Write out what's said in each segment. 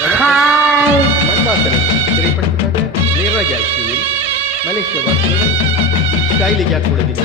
Hi ಮಂದಾಸನ ಸ್ಥಿರಪಡಿಸಿದ್ದಾರೆ ನೇರವಾಗಿ ಹಾಕ್ತೀವಿ Malaysia ಭಾಷೆಯಲ್ಲಿ ಸ್ಟೈಲಿಗೆ ಹಾಕ್ಕೊಳ್ಳೋದಿಲ್ಲ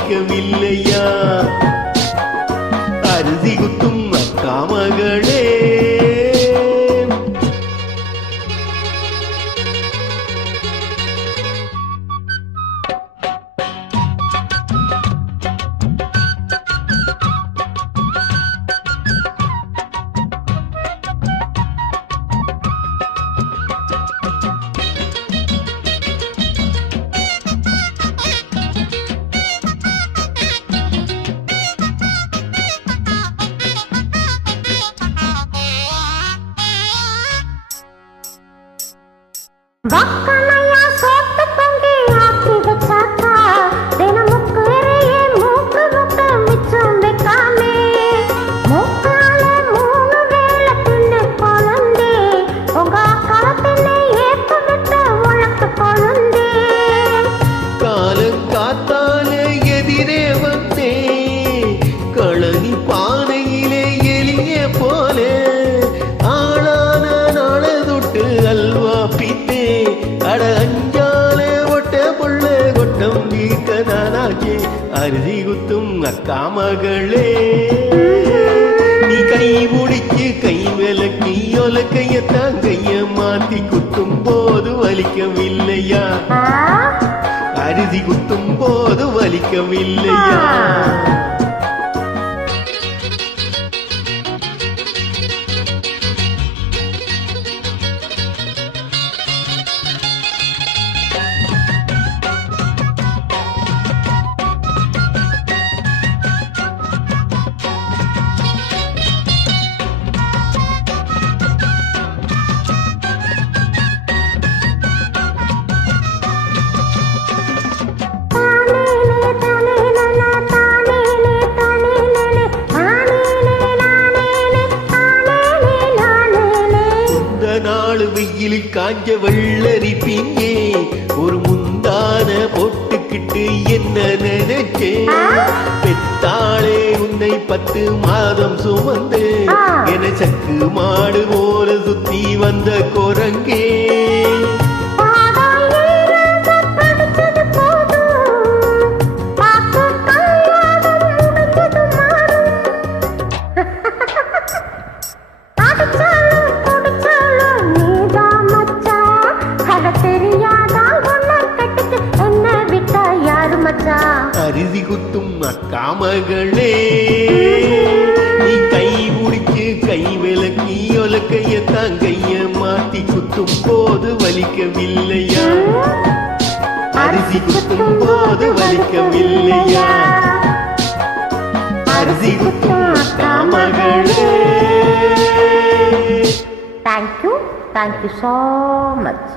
போது வலிக்கவில்லையா அரிசி குத்தும் அக்கா மகளே வக்கனையா சோத்து பொங்கி நானாச்சே அரிசி குத்தும் அக்கா மகளே நீ கை முடிச்சு கை விலக்கி ஒலக்கையத்தான் கைய மாத்தி குத்தும் போது வலிக்கவில்லையா? ஆ? அரிசி குத்தும் போது வலிக்கவில்லையா? காஞ்ச வெள்ளரி பிங்கே ஒரு முந்தான போட்டுக்கிட்டு என்ன நினைச்சே? பெத்தாளே உன்னை பத்து மாதம் சுமந்து. என சக்கு மாடு போல சுத்தி வந்த குரங்கே. மச்சான் குத்தும் அக்கா மகளே நீ கை முடிச்சு கை விளக்கி ஒலக்கைய தான் கைய மாத்தி குத்தும் போது வலிக்கவில்லையா? அரிசி குத்தும் போது வலிக்கவில்லையா? அரிசி குத்தும் அக்கா மகளே தேங்க்யூ தேங்க்யூ ஸோ மச்